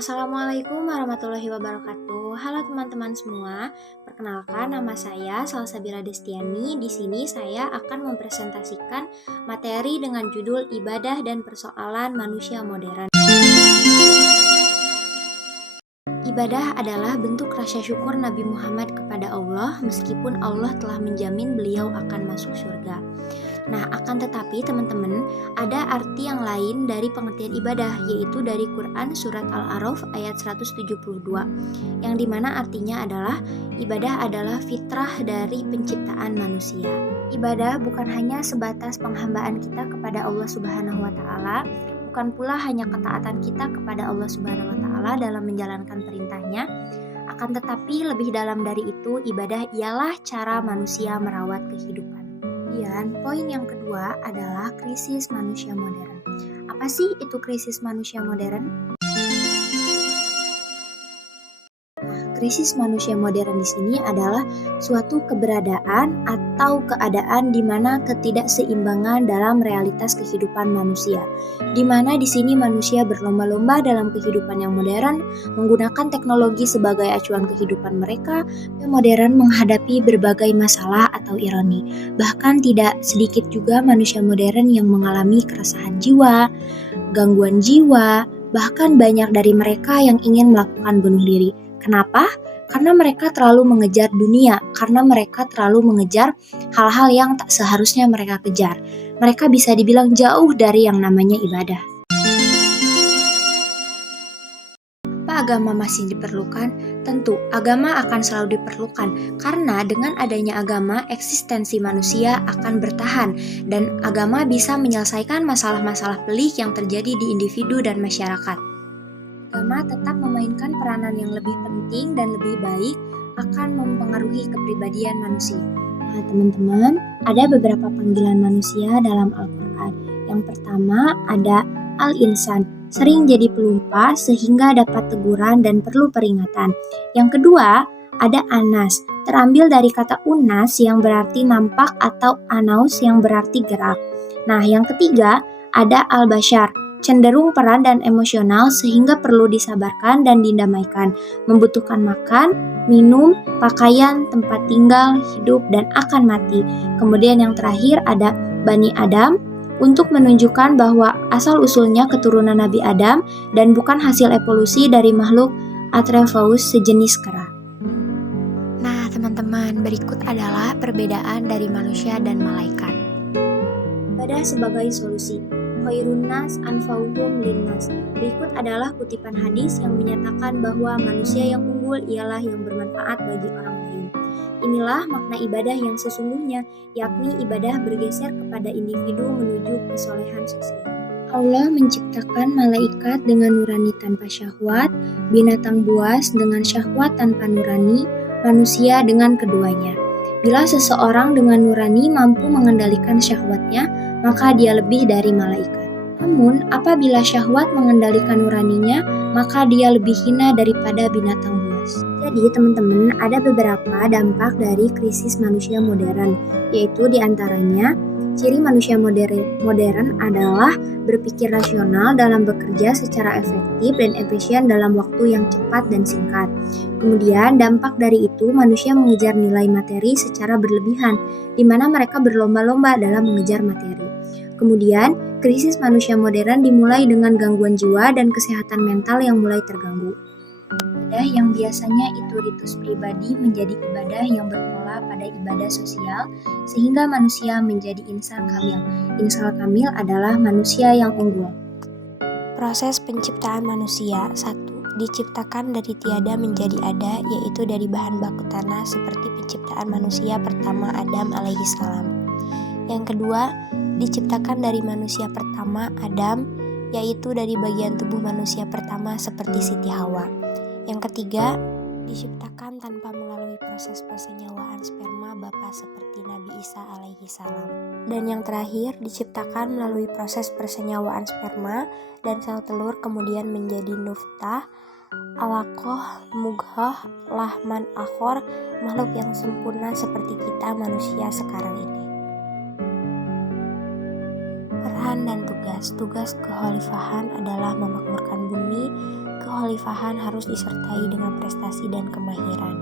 Assalamualaikum warahmatullahi wabarakatuh. Halo teman-teman semua. Perkenalkan, nama saya Salsabila Destiani. Di sini saya akan mempresentasikan materi dengan judul Ibadah dan Persoalan Manusia Modern. Ibadah adalah bentuk rasa syukur Nabi Muhammad kepada Allah meskipun Allah telah menjamin beliau akan masuk surga. Nah, akan tetapi teman-teman, ada arti yang lain dari pengertian ibadah, yaitu dari Quran Surat Al-A'raf ayat 172, yang dimana artinya adalah ibadah adalah fitrah dari penciptaan manusia. Ibadah bukan hanya sebatas penghambaan kita kepada Allah Subhanahu wa Ta'ala, bukan pula hanya ketaatan kita kepada Allah Subhanahu wa Ta'ala dalam menjalankan perintahnya, akan tetapi lebih dalam dari itu, ibadah ialah cara manusia merawat kehidupan. Kemudian, poin yang kedua adalah krisis manusia modern. Apa sih itu krisis manusia modern? Krisis manusia modern di sini adalah suatu keberadaan atau keadaan di mana ketidakseimbangan dalam realitas kehidupan manusia. Di mana di sini manusia berlomba-lomba dalam kehidupan yang modern, menggunakan teknologi sebagai acuan kehidupan mereka, yang modern menghadapi berbagai masalah atau ironi. Bahkan tidak sedikit juga manusia modern yang mengalami keresahan jiwa, gangguan jiwa, bahkan banyak dari mereka yang ingin melakukan bunuh diri. Kenapa? Karena mereka terlalu mengejar dunia, karena mereka terlalu mengejar hal-hal yang tak seharusnya mereka kejar. Mereka bisa dibilang jauh dari yang namanya ibadah. Apa agama masih diperlukan? Tentu, agama akan selalu diperlukan, karena dengan adanya agama, eksistensi manusia akan bertahan, dan agama bisa menyelesaikan masalah-masalah pelik yang terjadi di individu dan masyarakat. Agama tetap memainkan peranan yang lebih penting dan lebih baik akan mempengaruhi kepribadian manusia. Nah, teman-teman, ada beberapa panggilan manusia dalam Al-Quran. Yang pertama ada Al-Insan, sering jadi pelupa sehingga dapat teguran dan perlu peringatan. Yang kedua ada Anas, terambil dari kata unas yang berarti nampak atau anaus yang berarti gerak. Nah, yang ketiga ada Al-Bashar, cenderung peran dan emosional sehingga perlu disabarkan dan didamaikan, membutuhkan makan, minum, pakaian, tempat tinggal, hidup, dan akan mati. Kemudian yang terakhir ada Bani Adam, untuk menunjukkan bahwa asal-usulnya keturunan Nabi Adam dan bukan hasil evolusi dari makhluk Atreus sejenis kera. Nah teman-teman, berikut adalah perbedaan dari manusia dan malaikat. Ibadah sebagai solusi. Khairun nas anfa'uhum linnas. Berikut adalah kutipan hadis yang menyatakan bahwa manusia yang unggul ialah yang bermanfaat bagi orang lain. Inilah makna ibadah yang sesungguhnya, yakni ibadah bergeser kepada individu menuju kesolehan sosial. Allah menciptakan malaikat dengan nurani tanpa syahwat, binatang buas dengan syahwat tanpa nurani, manusia dengan keduanya. Bila seseorang dengan nurani mampu mengendalikan syahwatnya, maka dia lebih dari malaikat. Namun, apabila syahwat mengendalikan nuraninya, maka dia lebih hina daripada binatang buas. Jadi, teman-teman, ada beberapa dampak dari krisis manusia modern, yaitu diantaranya, ciri manusia modern adalah berpikir rasional dalam bekerja secara efektif dan efisien dalam waktu yang cepat dan singkat. Kemudian dampak dari itu manusia mengejar nilai materi secara berlebihan, di mana mereka berlomba-lomba dalam mengejar materi. Kemudian krisis manusia modern dimulai dengan gangguan jiwa dan kesehatan mental yang mulai terganggu. Ibadah yang biasanya itu ritus pribadi menjadi ibadah yang berpola pada ibadah sosial, sehingga manusia menjadi insan kamil. Insan kamil adalah manusia yang unggul. Proses penciptaan manusia. 1. Diciptakan dari tiada menjadi ada, yaitu dari bahan baku tanah seperti penciptaan manusia pertama Adam alaihissalam. Yang kedua, diciptakan dari manusia pertama Adam, yaitu dari bagian tubuh manusia pertama seperti Siti Hawa. Yang ketiga, diciptakan tanpa melalui proses persenyawaan sperma bapa seperti Nabi Isa alaihissalam. Dan yang terakhir, diciptakan melalui proses persenyawaan sperma dan sel telur kemudian menjadi nuftah, alaqoh, mudghah, lahman akhor, makhluk yang sempurna seperti kita manusia sekarang ini. Peran dan tugas. Tugas kekhalifahan adalah memakmurkan bumi. kekhalifahan harus disertai dengan prestasi dan kemahiran,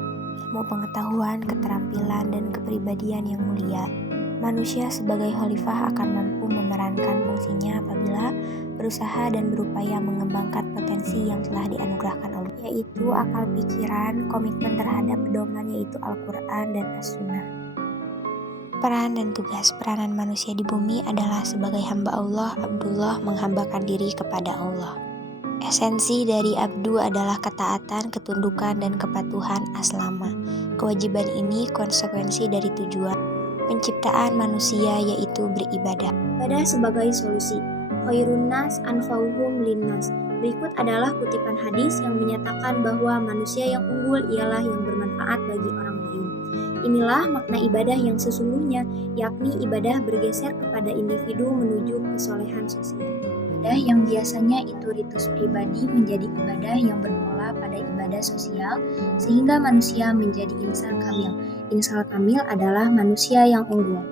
ilmu pengetahuan, keterampilan, dan kepribadian yang mulia. Manusia sebagai khalifah akan mampu memerankan fungsinya apabila berusaha dan berupaya mengembangkan potensi yang telah dianugerahkan Allah, yaitu akal pikiran, komitmen terhadap pedoman yaitu Al-Quran dan As-Sunnah. Peran dan tugas peranan manusia di bumi adalah sebagai hamba Allah, Abdullah menghambakan diri kepada Allah. Esensi dari abdu adalah ketaatan, ketundukan, dan kepatuhan aslama. Kewajiban ini konsekuensi dari tujuan penciptaan manusia yaitu beribadah. Ibadah sebagai solusi. Khairun nas anfa'uhum linnas. Berikut adalah kutipan hadis yang menyatakan bahwa manusia yang unggul ialah yang bermanfaat bagi orang lain. Inilah makna ibadah yang sesungguhnya, yakni ibadah bergeser kepada individu menuju kesolehan sosial. Ibadah yang biasanya itu ritus pribadi menjadi ibadah yang berpola pada ibadah sosial, sehingga manusia menjadi insan kamil. Insan kamil adalah manusia yang unggul.